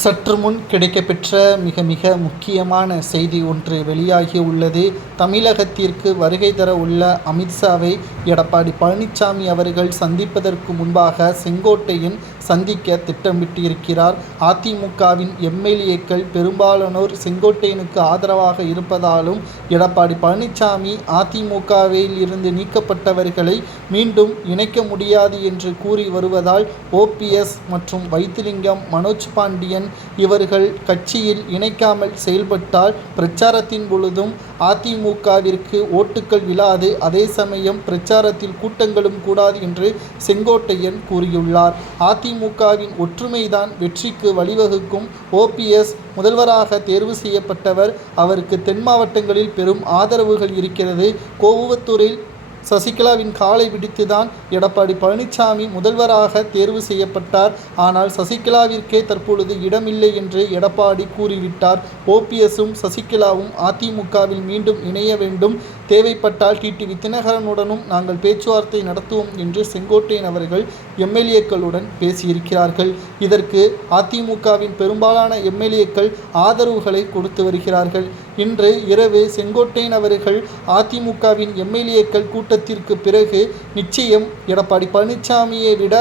சற்று முன் கிடைக்கப்பெற்ற மிக மிக முக்கியமான செய்தி ஒன்று வெளியாகி உள்ளது. தமிழகத்திற்கு வருகை தர உள்ள அமித்ஷாவை எடப்பாடி பழனிசாமி அவர்கள் சந்திப்பதற்கு முன்பாக செங்கோட்டையன் சந்திக்க திட்டமிட்டிருக்கிறார். அதிமுகவின் எம்எல்ஏக்கள் பெரும்பாலானோர் செங்கோட்டையனுக்கு ஆதரவாக இருப்பதாலும் எடப்பாடி பழனிசாமி அதிமுகவில் இருந்து நீக்கப்பட்டவர்களை மீண்டும் இணைக்க முடியாது என்று கூறி வருவதால் ஓபிஎஸ் மற்றும் வைத்திலிங்கம் மனோஜ் பாண்டியன் இவர்கள் கட்சியில் இணைக்காமல் செயல்பட்டால் பிரச்சாரத்தின் பொழுதும் அதிமுகவிற்கு ஓட்டுக்கள் விழாது. அதே சமயம் பிரச்சாரத்தில் கூட்டங்களும் கூடாது என்று செங்கோட்டையன் கூறியுள்ளார். அதிமுகவின் ஒற்றுமைதான் வெற்றிக்கு வழிவகுக்கும். ஓபிஎஸ் முதல்வராக தேர்வு செய்யப்பட்டவர். அவருக்கு தென் மாவட்டங்களில் பெரும் ஆதரவுகள் இருக்கிறது. கோவுவத்தூரில் சசிகலாவின் காலை பிடித்துதான் எடப்பாடி பழனிசாமி முதல்வராக தேர்வு செய்யப்பட்டார். ஆனால் சசிகலாவிற்கே தற்பொழுது இடமில்லை என்று எடப்பாடி கூறிவிட்டார். ஓபிஎஸும் சசிகலாவும் அதிமுகவில் மீண்டும் இணைய வேண்டும். தேவைப்பட்டால் டிடிவி தினகரனுடனும் நாங்கள் பேச்சுவார்த்தை நடத்துவோம் என்று செங்கோட்டையன் அவர்கள் எம்எல்ஏக்களுடன் பேசியிருக்கிறார்கள். இதற்கு அதிமுகவின் பெரும்பாலான எம்எல்ஏக்கள் ஆதரவுகளை கொடுத்து வருகிறார்கள். இன்று இரவு செங்கோட்டையன் அவர்கள் அதிமுகவின் எம்எல்ஏக்கள் கூட்டத்திற்கு பிறகு நிச்சயம் எடப்பாடி பழனிசாமியை விட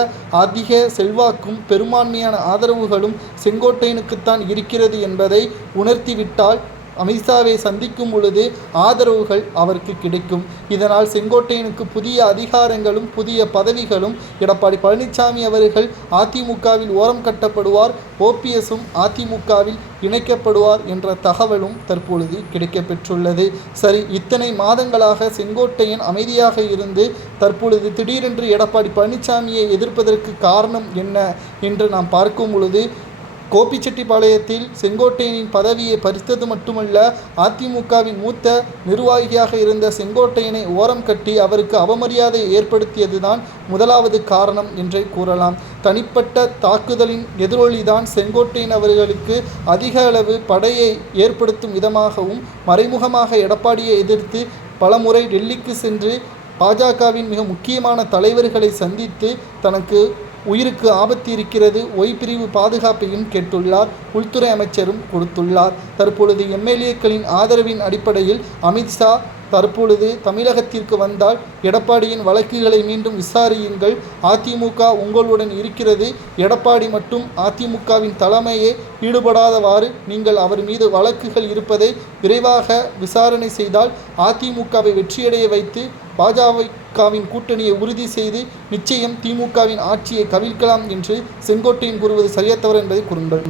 அதிக செல்வாக்கும் பெரும்பான்மையான ஆதரவுகளும் செங்கோட்டையனுக்குத்தான் இருக்கிறது என்பதை உணர்த்திவிட்டால் அமித்ஷாவை சந்திக்கும் பொழுது ஆதரவுகள் அவருக்கு கிடைக்கும். இதனால் செங்கோட்டையனுக்கு புதிய அதிகாரங்களும் புதிய பதவிகளும் எடப்பாடி பழனிசாமி அவர்கள் அதிமுகவில் ஓரம் கட்டப்படுவார் ஓபிஎஸும் அதிமுகவில் இணைக்கப்படுவார் என்ற தகவலும் தற்பொழுது கிடைக்கப்பெற்றுள்ளது. சரி இத்தனை மாதங்களாக செங்கோட்டையன் அமைதியாக இருந்து தற்பொழுது திடீரென்று எடப்பாடி பழனிசாமியை எதிர்ப்பதற்கு காரணம் என்ன என்று நாம் பார்க்கும் பொழுது கோபிச்செட்டிப்பாளையத்தில் செங்கோட்டையனின் பதவியை பறித்தது மட்டுமல்ல அதிமுகவின் மூத்த நிர்வாகியாக இருந்த செங்கோட்டையனை ஓரம் கட்டி அவருக்கு அவமரியாதை ஏற்படுத்தியதுதான் முதலாவது காரணம் என்றே கூறலாம். தனிப்பட்ட தாக்குதலின் எதிரொலிதான் செங்கோட்டையன் அவர்களுக்கு அதிக அளவு படையை ஏற்படுத்தும் விதமாகவும் மறைமுகமாக எடப்பாடியை எதிர்த்து பலமுறை டெல்லிக்கு சென்று பாஜகவின் மிக முக்கியமான தலைவர்களை சந்தித்து தனக்கு உயிருக்கு ஆபத்து இருக்கிறது ஒய் பிரிவு பாதுகாப்பையும் கேட்டுள்ளார் உள்துறை அமைச்சரும் கொடுத்துள்ளார். தற்பொழுது எம்எல்ஏக்களின் ஆதரவின் அடிப்படையில் அமித்ஷா தற்பொழுது தமிழகத்திற்கு வந்தால் எடப்பாடியின் வழக்குகளை மீண்டும் விசாரியுங்கள். அதிமுக உங்களுடன் இருக்கிறது எடப்பாடி மட்டும் அதிமுகவின் தலைமையே ஈடுபடாதவாறு நீங்கள் அவர் மீது வழக்குகள் இருப்பதை விரைவாக விசாரணை செய்தால் அதிமுகவை வெற்றியடைய வைத்து பாஜகவின் கூட்டணியை உறுதி செய்து நிச்சயம் திமுகவின் ஆட்சியை கவிழ்க்கலாம் என்று செங்கோட்டையன் கூறுவது சரியா தவறு என்பதை கூறுங்கள்.